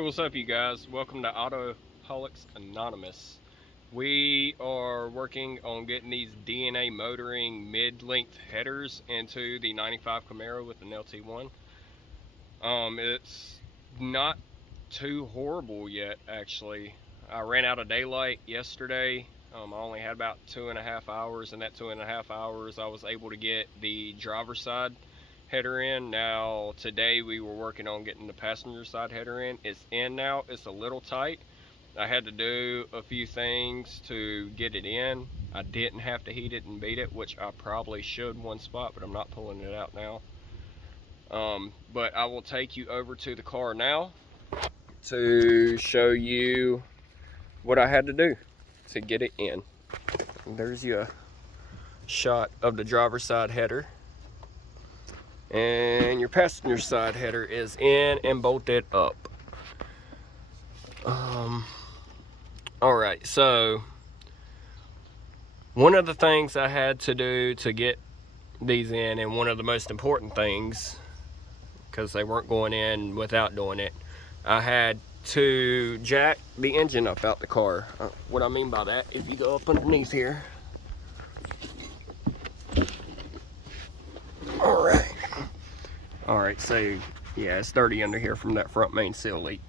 Hey, what's up, you guys? Welcome to Autoholics Anonymous. We are working on getting these DNA motoring mid-length headers into the 95 Camaro with an lt1. It's not too horrible yet, actually. I ran out of daylight yesterday. I only had about 2.5 hours. In that 2.5 hours, I was able to get the driver's side header in. Now today we were working on getting the passenger side header in. It's in now. It's a little tight. I had to do a few things to get it in. I didn't have to heat it and beat it, which I probably should one spot, but I'm not pulling it out now. But I will take you over to the car now to show you what I had to do to get it in. There's your shot of the driver's side header. And your passenger side header is in and bolted up. Alright, so one of the things I had to do to get these in, and one of the most important things, because they weren't going in without doing it, I had to jack the engine up out the car. What I mean by that, if you go up underneath here. Alright, so yeah, it's dirty under here from that front main seal leak.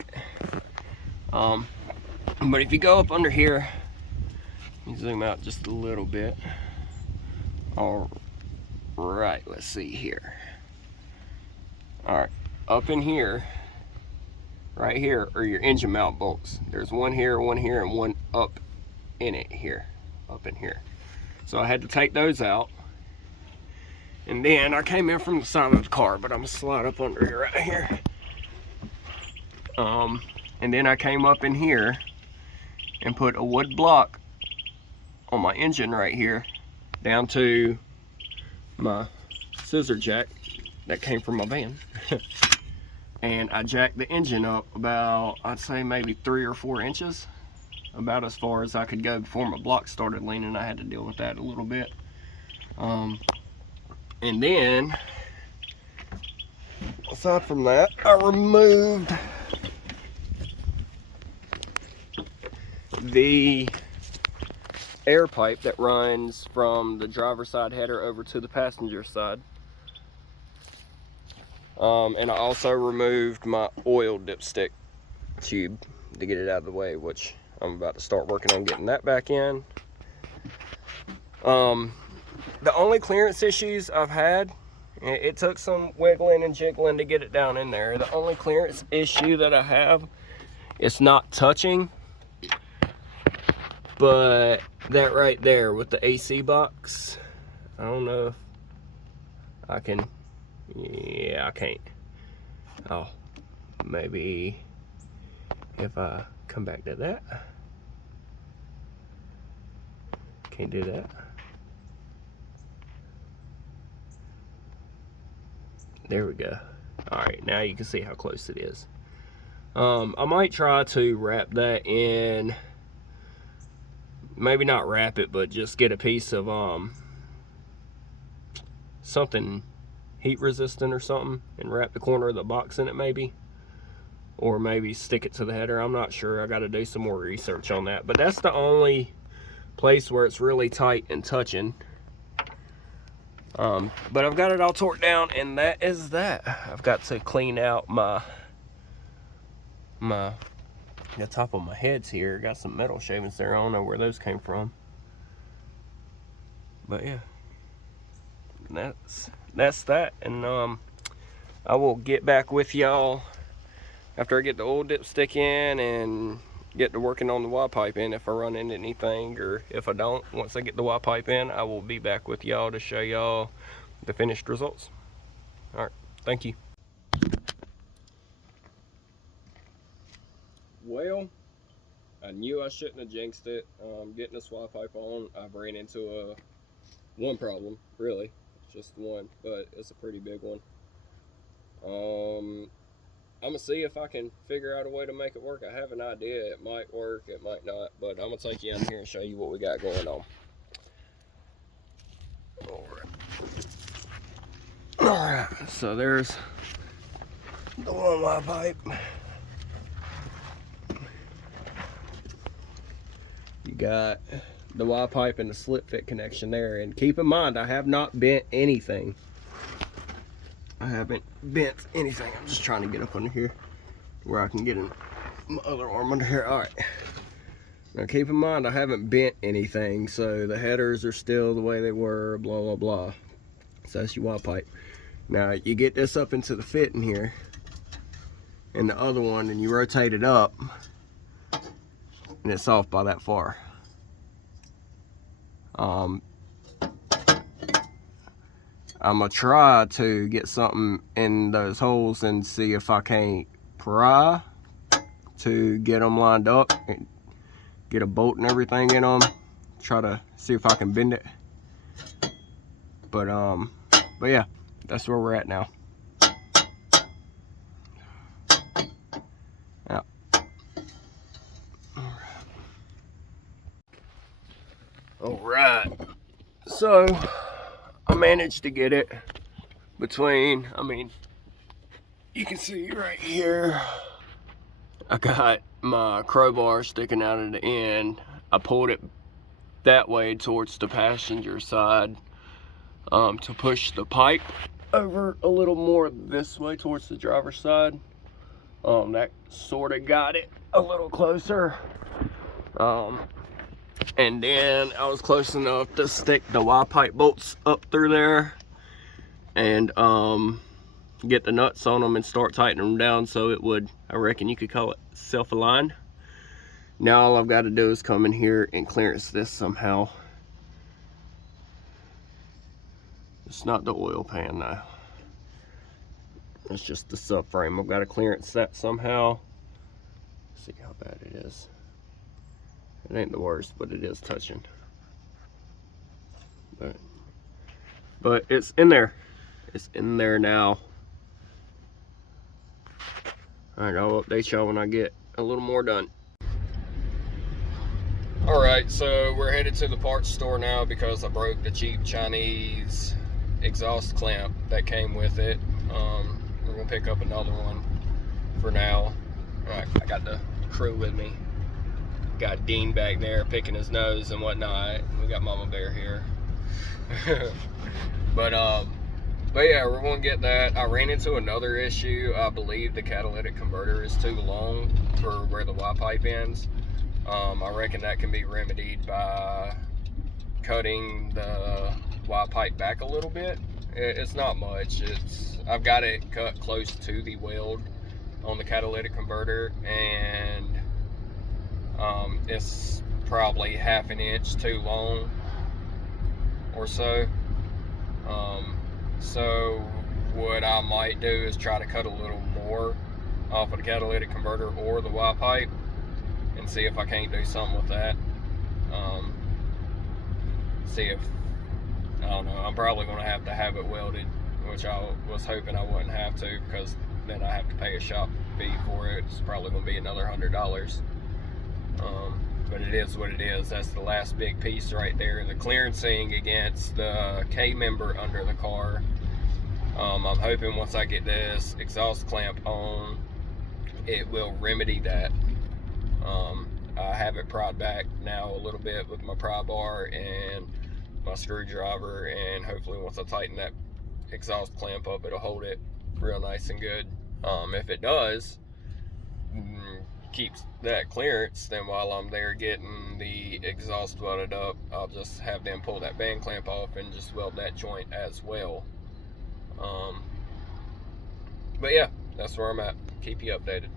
But if you go up under here, you zoom out just a little bit. Alright, let's see here. Alright, up in here, right here, are your engine mount bolts. There's one here, and one up in it here, up in here. So I had to take those out. And then I came in from the side of the car, but I'm gonna slide up under here right here. And then I came up in here and put a wood block on my engine right here down to my scissor jack that came from my van. And I jacked the engine up about, I'd say maybe 3 or 4 inches, about as far as I could go before my block started leaning. I had to deal with that a little bit. And then, aside from that, I removed the air pipe that runs from the driver's side header over to the passenger side. And I also removed my oil dipstick tube to get it out of the way, which I'm about to start working on getting that back in. The only clearance issues I've had, it took some wiggling and jiggling to get it down in there. The only clearance issue that I have, it's not touching, but that right there with the AC box, I don't know if I can, yeah, I can't. Oh, maybe if I come back to that, can't do that. There we go. Alright, now you can see how close it is. I might try to wrap that in, maybe not wrap it, but just get a piece of something heat resistant or something and wrap the corner of the box in it maybe. Or maybe stick it to the header. I'm not sure. I got to do some more research on that. But that's the only place where it's really tight and touching. But I've got it all torqued down, and that is that. I've got to clean out the top of my heads here. Got some metal shavings there. I don't know where those came from. But yeah, that's that. And I will get back with y'all after I get the oil dipstick in and get to working on the Y pipe in, if I run into anything, or if I don't. Once I get the Y pipe in, I will be back with y'all to show y'all the finished results. Alright, thank you. Well, I knew I shouldn't have jinxed it. Getting the Y pipe on, I've ran into one problem, really. It's just one, but it's a pretty big one. I'm gonna see if I can figure out a way to make it work. I have an idea. It might work, it might not, but I'm gonna take you in here and show you what we got going on. Alright, so there's the one Y pipe. You got the Y pipe and the slip fit connection there. And keep in mind, I have not bent anything. I haven't bent anything. I'm just trying to get up under here where I can get in my other arm under here. All right. Now keep in mind, I haven't bent anything, so the headers are still the way they were, blah, blah, blah. So that's your Y pipe. Now you get this up into the fit in here, and the other one, and you rotate it up, and it's off by that far. I'm gonna try to get something in those holes and see if I can't pry to get them lined up and get a bolt and everything in them. Try to see if I can bend it. But yeah, that's where we're at now. Yeah. All right. So I managed to get it between, I mean, you can see right here, I got my crowbar sticking out at the end. I pulled it that way towards the passenger side to push the pipe over a little more this way towards the driver's side. That sort of got it a little closer. And then I was close enough to stick the Y pipe bolts up through there and get the nuts on them and start tightening them down so it would, I reckon you could call it self-aligned. Now all I've got to do is come in here and clearance this somehow. It's not the oil pan now. It's just the subframe. I've got to clearance that somehow. See how bad it is. It ain't the worst, but it is touching. But it's in there. It's in there now. Alright, I'll update y'all when I get a little more done. Alright, so we're headed to the parts store now because I broke the cheap Chinese exhaust clamp that came with it. We're gonna pick up another one for now. Alright, I got the crew with me. Got Dean back there picking his nose and whatnot. We got Mama Bear here. But yeah, we're gonna get that. I ran into another issue. I believe the catalytic converter is too long for where the Y pipe ends. I reckon that can be remedied by cutting the Y pipe back a little bit. It's not much. I've got it cut close to the weld on the catalytic converter, and it's probably half an inch too long or so. So what I might do is try to cut a little more off of the catalytic converter or the Y pipe and see if I can't do something with that. See if, I don't know, I'm probably going to have it welded, which I was hoping I wouldn't have to, because then I have to pay a shop fee for it. It's probably going to be another $100. But it is what it is. That's the last big piece right there. The clearancing against the K-member under the car. I'm hoping once I get this exhaust clamp on, it will remedy that. I have it pried back now a little bit with my pry bar and my screwdriver, and hopefully once I tighten that exhaust clamp up, it'll hold it real nice and good. If it does, keeps that clearance, then while I'm there getting the exhaust welded up, I'll just have them pull that band clamp off and just weld that joint as well. But yeah, that's where I'm at. Keep you updated.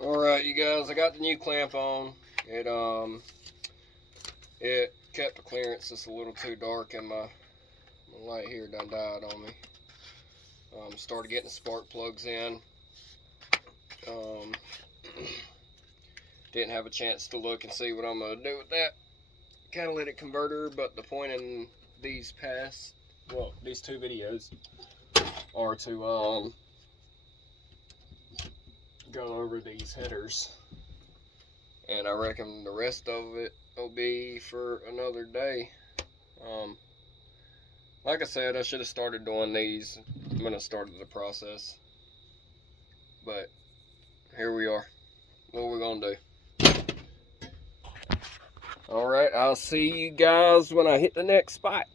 Alright, you guys, I got the new clamp on. It kept the clearance just a little too dark, and my light here done died on me. Started getting spark plugs in. Didn't have a chance to look and see what I'm going to do with that catalytic converter, but the point in these these two videos are to go over these headers, and I reckon the rest of it will be for another day. Like I said, I should have started doing these when I started the process, but here we are. What are we gonna do? All right, I'll see you guys when I hit the next spot.